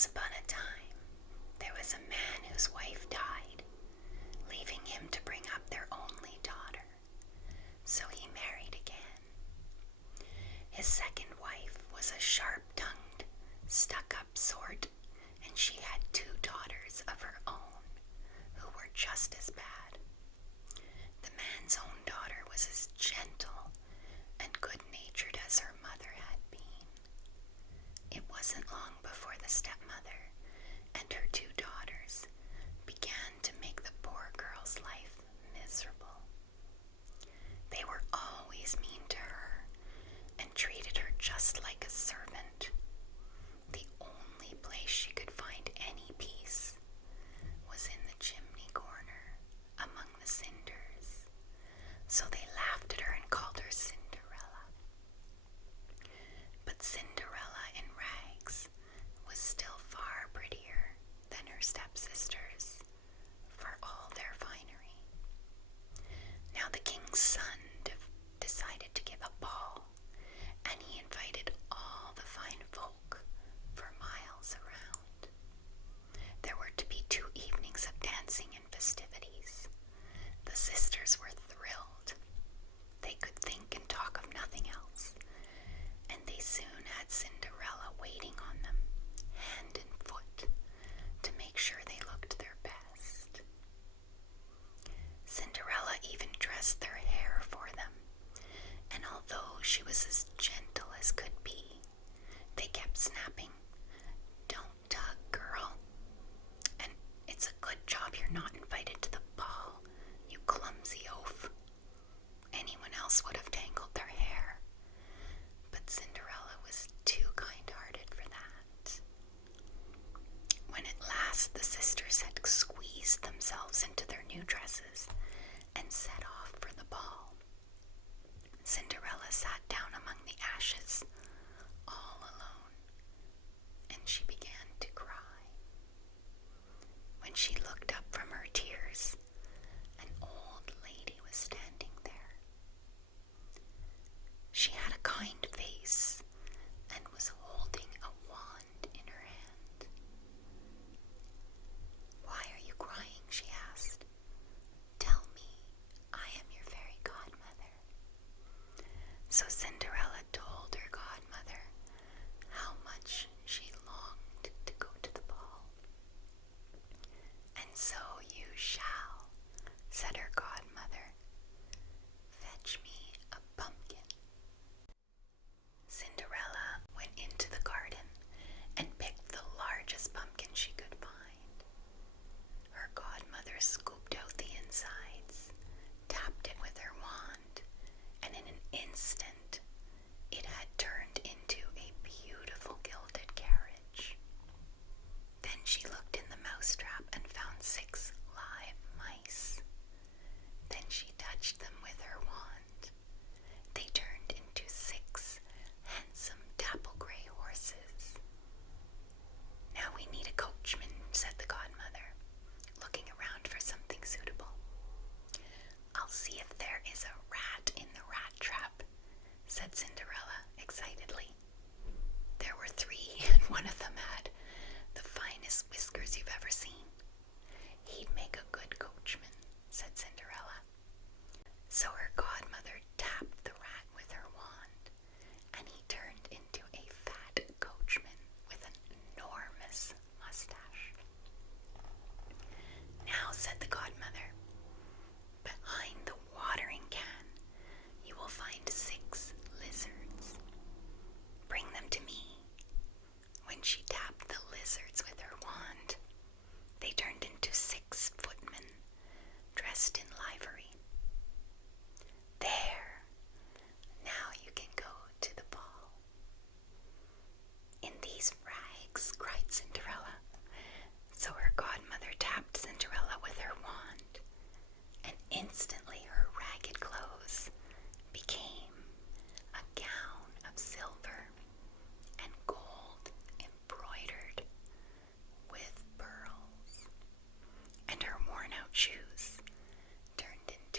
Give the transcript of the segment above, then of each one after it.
Once upon a time, there was a man whose wife died, leaving him to bring up their only daughter. So he married again. His second wife was a sharp-tongued, stuck-up sort, and she had 2 daughters of her own, who were just as bad. The man's own daughter was as gentle and good-natured as her mother had been. It wasn't long before the stepmother and her 2 daughters began to make the poor girl's life miserable. They were always mean to her and treated her just like a servant. The only place she could find any peace was in the chimney corner among the cinders. So they laughed at her and called her Cinderella. But Cinderella in rags was still far prettier than her stepsisters, for all their finery. Now the king's son decided to give a ball, and he invited all the fine folk for miles around. There were to be 2 evenings of dancing and festivities. The sisters were thrilled. They could think and talk of nothing else, and they soon had Cinderella waiting on them, hand and foot, to make sure they looked their best. Cinderella even dressed their hair for them, and although she was as gentle as could be, they kept snapping, "Don't tug, girl," and "It's a good job you're not invited to the ball, you clumsy oaf." Anyone else would have tangled their hair, but Cinderella was too kind-hearted for that. When at last the sisters had squeezed themselves into their new dresses and set off for the ball, Cinderella sat down among the ashes, all alone, and she began to cry. When she looked up from her tears, an old lady was standing there. She had a kind face and was holding a wand in her hand. "Why are you crying?" she asked. "Tell me, I am your fairy godmother." So Cinderella told her godmother how much she longed to go to the ball. "And so you shall," said her godmother. "Fetch me a pumpkin." Cinderella went into the garden and picked the largest pumpkin she could find. Her godmother scooped out the insides, tapped it with her wand, and in an instant it had turned into a beautiful gilded carriage. Then she looked in the mousetrap and found 6 live mice. Then she touched them with her wand. They turned into 6 handsome dapple-gray horses. "Now we need a coachman," said the godmother, looking around for something suitable. "I'll see if there is a rat in the rat trap," said Cinderella excitedly. There were 3, and one of them had the finest whiskers you've ever seen. "He'd make a good coachman," said Cinderella. So her godmother tapped the rat with her wand, and he turned into a fat coachman with an enormous mustache. "Now," said the godmother, "behind the watering can you will find 6 lizards. Bring them to me." When she tapped the lizards with her wand, they turned into 6 footmen dressed in livery. "There, now you can go to the ball." "In these rags," cried Cinderella. So her godmother tapped Cinderella with her wand, and instantly her ragged clothes became a gown of silver and gold embroidered with pearls, and her worn-out shoes turned into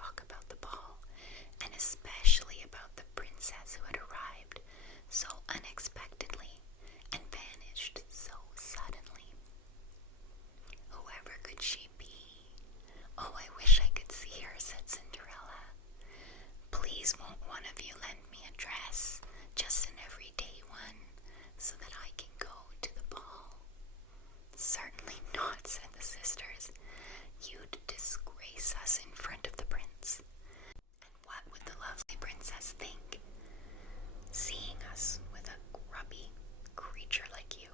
talk about the ball, and especially about the princess who had arrived so unexpectedly and vanished so suddenly. Whoever could she be? Oh, I wish I could see her, said Cinderella. Please won't one of you lend me a dress, just an everyday one, so that I can go to the ball? Certainly not, said the sisters. You'd disgrace us in front of the prince. And what would the lovely princess think, seeing us with a grubby creature like you?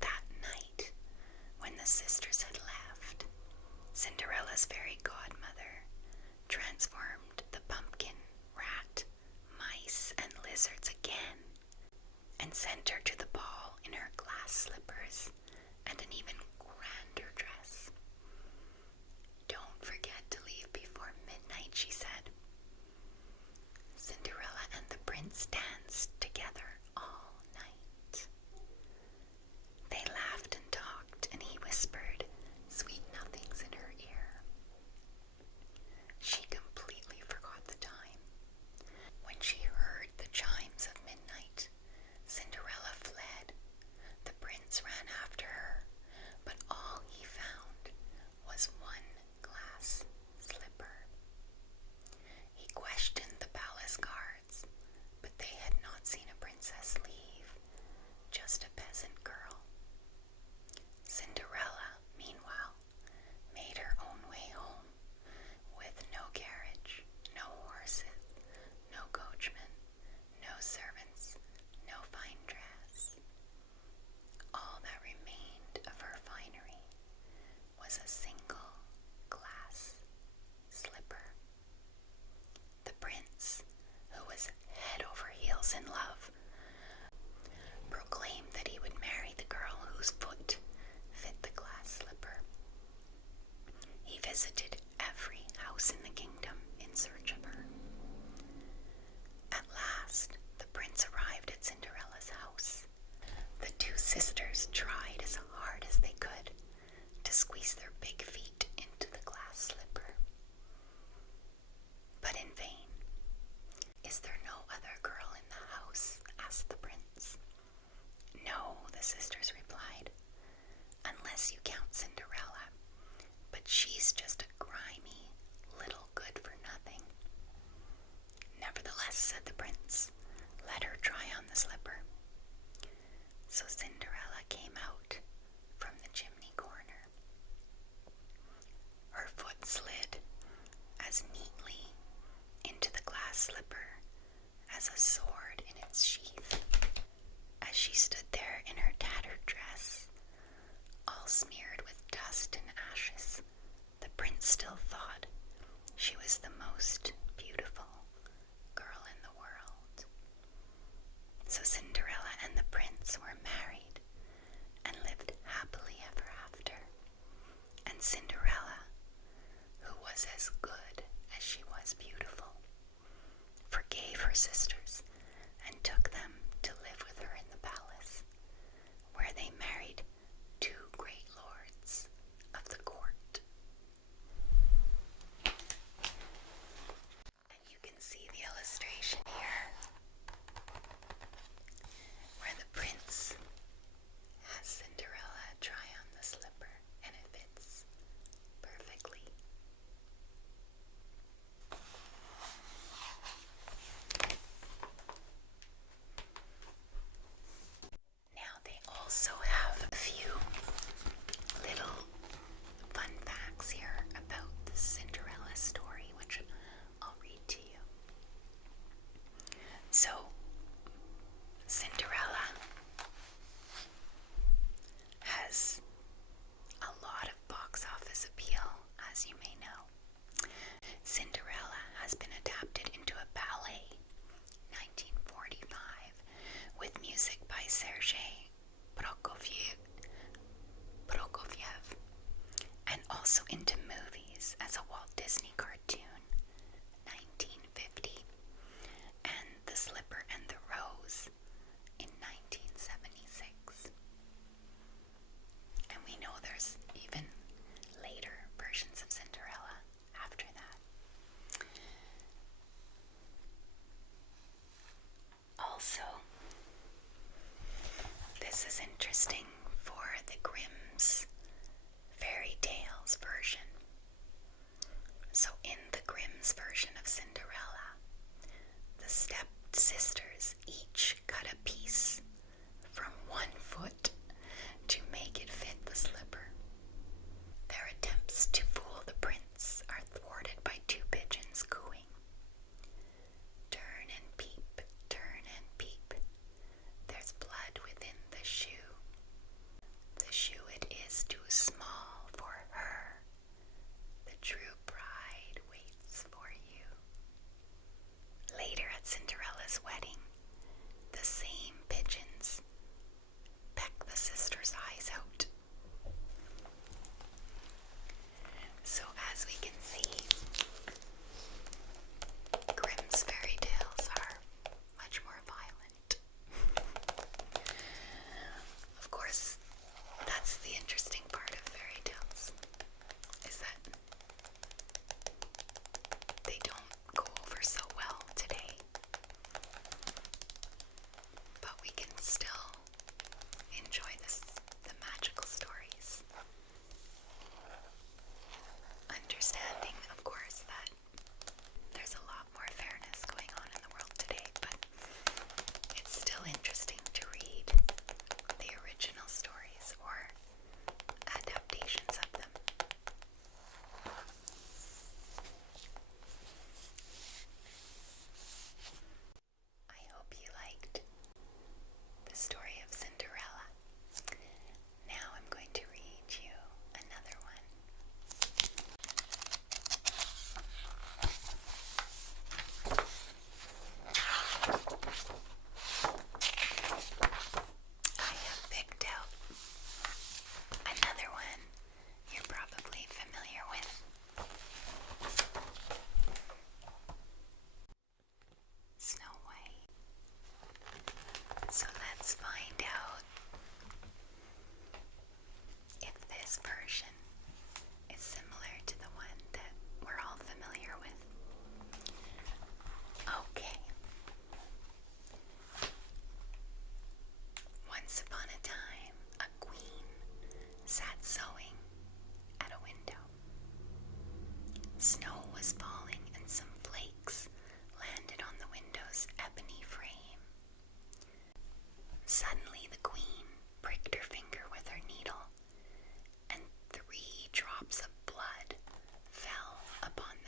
That night, when the sisters had left, Cinderella's fairy godmother transformed the pumpkin, rat, mice, and lizards again, and sent her to the ball in her glass slippers and an even grander dress. Don't forget to leave before midnight, she said. Cinderella and the prince danced together all night. They laughed and talked, and he whispered sweet nothings in her ear. She completely forgot the time. When she heard the chimes of midnight, Cinderella fled. The prince ran after her, but all he found was one glass slipper. He questioned the palace guards, but they had not seen a princess leave, just a peasant girl. Cinderella, meanwhile, made her own way home, with no carriage, no horses, no coachman, no servants, no fine dress. All that remained of her finery was a single glass slipper. The prince, who was head over heels in love, proclaimed that he would marry the girl whose foot fit the glass slipper. He visited every house in the kingdom in search of her. At last, the prince arrived at Cinderella's house. The two sisters tried as hard as they could to squeeze their big feet into the glass slipper, but in vain. Is there no other girl in the house? Asked the prince. No, the sisters replied, unless you count Cinderella, but she's just a grimy little good-for-nothing. Nevertheless, said the prince, let her try on the slipper. So Cinderella came out from the chimney corner. Her foot slid as neatly into the glass slipper as a sword in its sheath. As she stood there in her tattered dress, all smeared with dust and ashes, the prince still thought she was the most beautiful girl in the world. So Cinderella and the prince were married and lived happily ever after. And Cinderella, who was as good as she was beautiful, forgave her sisters and took them to live with her in the palace, where they married two great lords of the court. And you can see the illustration here, where the prince has Cinderella try on the slipper, and it fits perfectly. Now they also have a few little fun facts here about the Cinderella story, which I'll read to you. So, Cinderella has a lot of box office appeal, as you may know. Cinderella has been adapted into a ballet, 1945, with music by Sergei Prokofiev, and also into movies as a Walt Disney cartoon, 1950, and The Slipper and the Rose in 1976. And we know there's even later versions of Cinderella after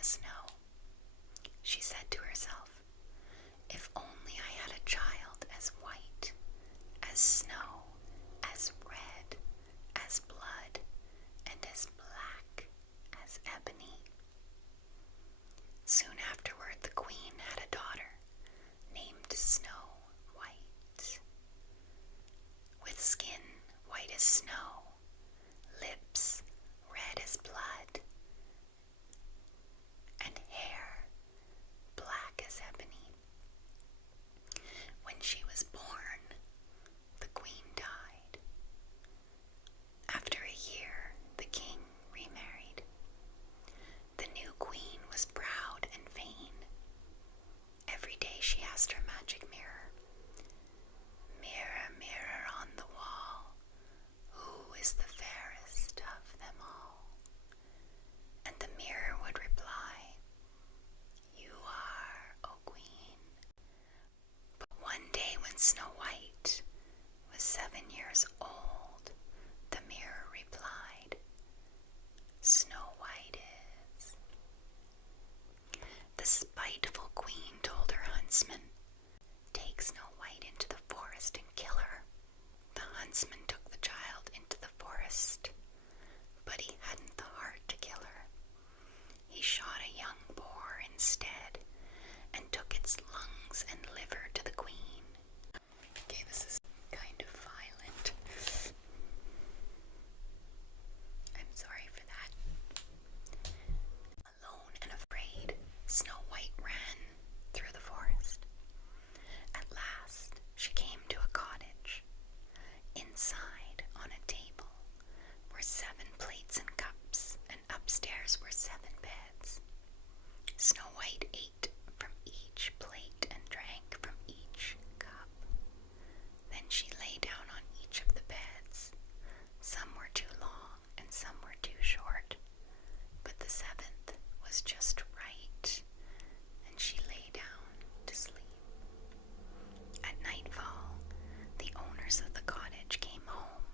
the snow. She said to herself, "If only I had a child as white as snow, as red as blood, and as black as ebony." Soon afterward, the queen had a daughter named Snow White. With skin white as snow, lips red as blood, and hair black as ebony. When she was born, the queen died. After a year, the king remarried. The new queen was proud and vain. Every day she asked her magic mirror, "Mirror, mirror on the wall, who is the fairest of them all?" And the mirror would reply, "You are, O queen." But one day when Snow White was 7 years old, the mirror replied, "Snow White is." The spiteful queen told her huntsman, "Take Snow White into the forest and kill her." The huntsman took the child into the forest, but he hadn't the heart to kill her. He shot a young boar instead and took its lungs and liver to the queen. Okay, this is kind of violent. I'm sorry for that. Alone and afraid, Snow White ran through the forest. At last, she came to a cottage. Inside, on a table, were 7 plates and cups, and upstairs were 7 beds. Snow White ate from each plate and drank from each cup. Then she lay down on each of the beds. Some were too long and some were too short, but the 7th was just right, and she lay down to sleep. At nightfall, the owners of the cottage came home.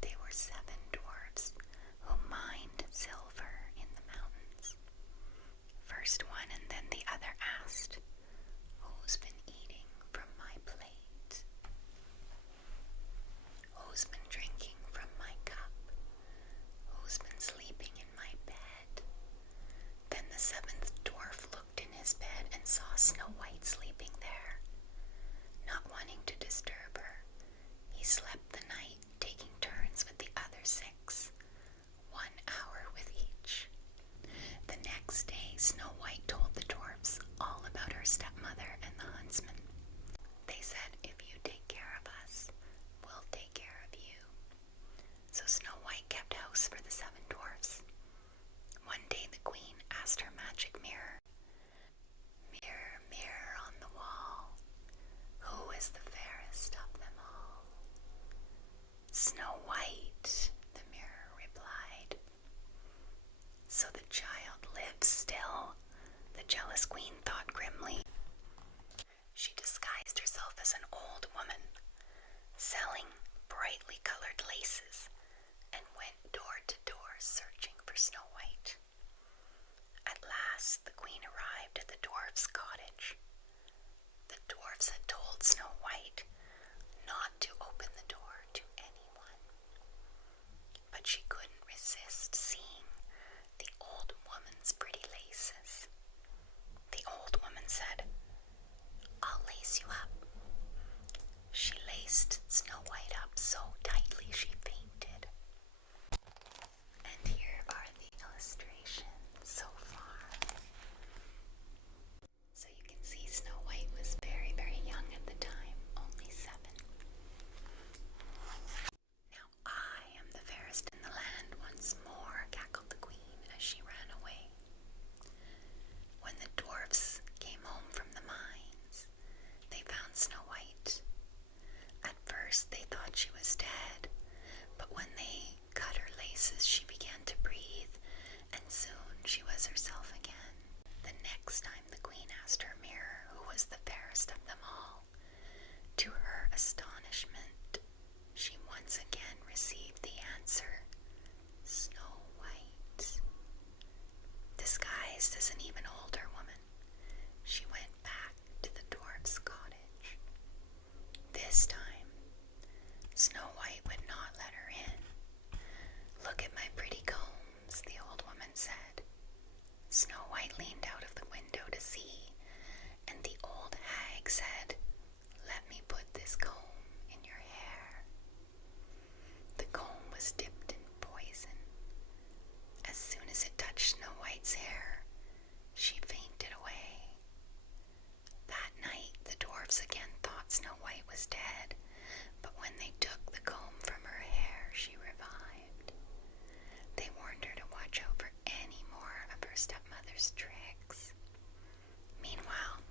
They were 7 dwarfs who mined silver in the mountains. First one and then the other asked, "Who's been eating from my plate? Who's been drinking from my cup? Who's been sleeping in my bed?" Then the 7th dwarf looked in his bed and saw Snow White sleeping there. Not wanting to disturb her, he slept the night, taking turns with the other 6, 1 hour with each. The next day, Snow White told the dwarfs all about her stepmother and the huntsman. They said, "If you take care of us, we'll take care of you." So Snow White kept house for the 7 dwarfs. One day the queen asked her magic mirror, "Mirror, mirror on the wall, who is the fairest of them all?" "Snow White," the mirror replied. "So the child lives still," the jealous queen thought grimly. She disguised herself as an old woman, selling brightly colored laces, and went door to door searching for Snow White. At last the queen arrived at the dwarf's cottage. The dwarfs had told Snow White not to open the door to anyone, but she couldn't resist seeing the old woman's pretty laces. The old woman said, "I'll lace you up." She laced Snow White up so tightly she fainted. And here are the illustrations so far. So you can see Snow White was very, very young at the time, only 7. "Now I am the fairest in the land once more," cackled the queen as she ran away. When the dwarfs came home from the mines, they found Snow White. At first they thought she was dead, but when they cut her laces she began to breathe, and soon she was herself again. The next time the queen asked her mirror who was the fairest of them all, to her astonishment, she once again received the answer, "Snow White." Disguised disguised as an even older woman, she went back to the dwarf's cottage. This time, Snow White would not let her in. "Look at my pretty combs," the old woman said. Snow White leaned out of the window to see, and the old hag said, "Let me put this comb in your hair." The comb was dipped in poison. As soon as it touched Snow White's hair, she fainted away. That night, the dwarfs again thought Snow White was dead, but when they took the comb from her hair, she revived. They warned her to watch out for any more of her stepmother's tricks. Meanwhile,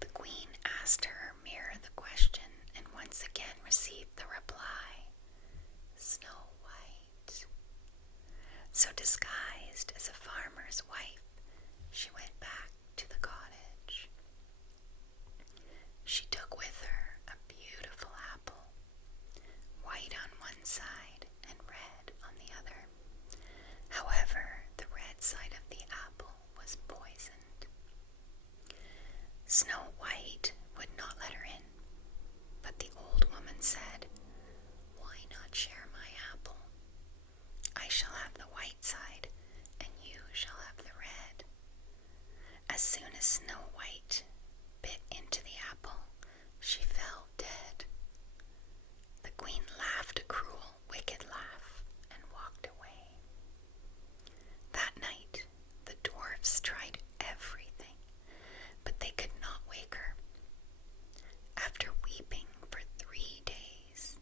the queen asked her mirror the question and once again received the reply, "Snow White." So disguised as a farmer's wife, she went back to the cottage. She took with her a beautiful apple, white on one side and red on the other. However, the red side of the apple was poisoned. Snow White would not let her in, but the old woman said, "Why not share my apple? I shall have the white side, and you shall have the red." As soon as Snow White bit into the apple, she fell dead. The queen laughed a cruel, wicked laugh and walked away. That night, the dwarfs tried everything, but they could not wake her. After weeping for 3 days,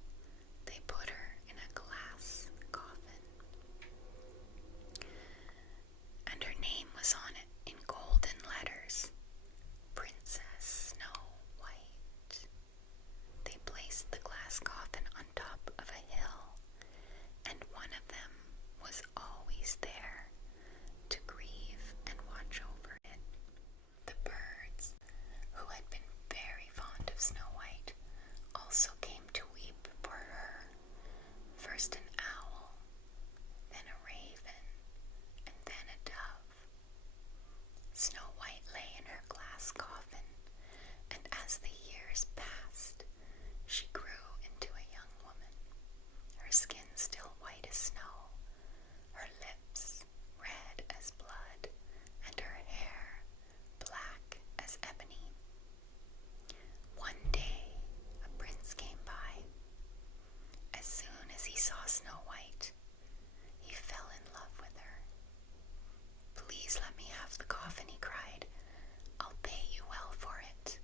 they put her in a glass coffin. And her name was on it in golden letters, Princess Snow White. They placed the glass coffin on top of a hill, and one of them was always there to grieve and watch over it. The birds, who had been very fond of Snow White, also came to weep for her. First an owl, then a raven, and then a dove. Snow White lay in her glass coffin, and as the years passed, she grew into a young woman, her skin still white as snow, her lips red as blood, and her hair black as ebony. One day, a prince came by. As soon as he saw Snow White, he fell in love with her. "Please let me have the coffin," he cried. "I'll pay you well for it."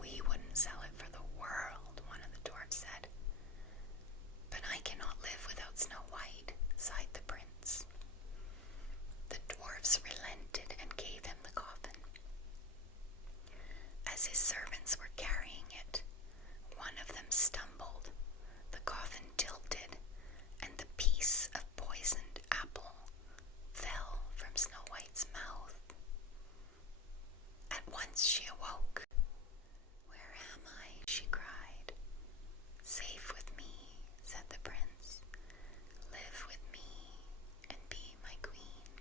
"We wouldn't sell it for the world," one of the dwarfs said. "But I cannot live without Snow White," sighed the prince. The dwarfs relented and gave him the coffin. As his servants were carrying it, one of them stumbled, the coffin tilted, and the piece of poisoned apple fell from Snow White's mouth. At once she awoke. "Where am I?" she cried. "Safe with me," said the prince. "Live with me and be my queen."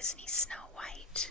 Disney Snow White.